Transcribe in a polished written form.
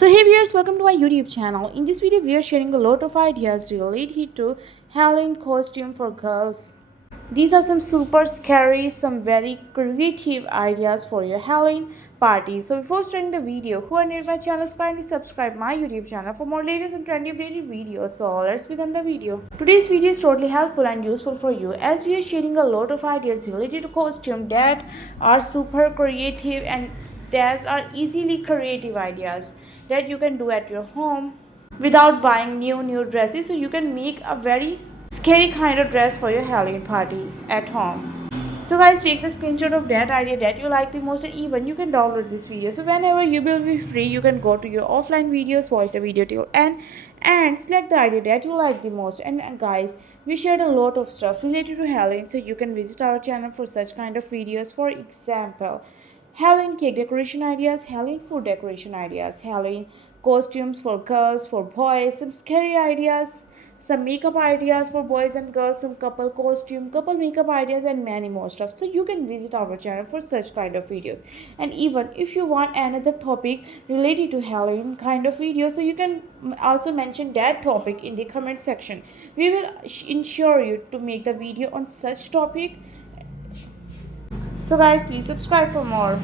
So hey viewers, welcome to my YouTube channel. In this video we are sharing a lot of ideas related to Halloween costume for girls. These are some super scary, some very creative ideas for your Halloween party. So before starting the video, who are new to my channel, so kindly subscribe my YouTube channel for more latest and trendy updated videos. So let's begin the video. Today's video is totally helpful and useful for you as we are sharing a lot of ideas related to costume that are super creative and that are easily creative ideas that you can do at your home without buying new dresses, so you can make a very scary kind of dress for your Halloween party at home. So guys, take the screenshot of that idea that you like the most, and even you can download this video. So whenever you will be free, you can go to your offline videos, watch the video till end, and select the idea that you like the most. And guys, we shared a lot of stuff related to Halloween, so you can visit our channel for such kind of videos. For example, Halloween cake decoration ideas, Halloween food decoration ideas, Halloween costumes for girls, for boys, some scary ideas, some makeup ideas for boys and girls, some couple costume, couple makeup ideas, and many more stuff. So you can visit our channel for such kind of videos. And even if you want another topic related to Halloween kind of video, so you can also mention that topic in the comment section. We will ensure you to make the video on such topic. So guys, please subscribe for more.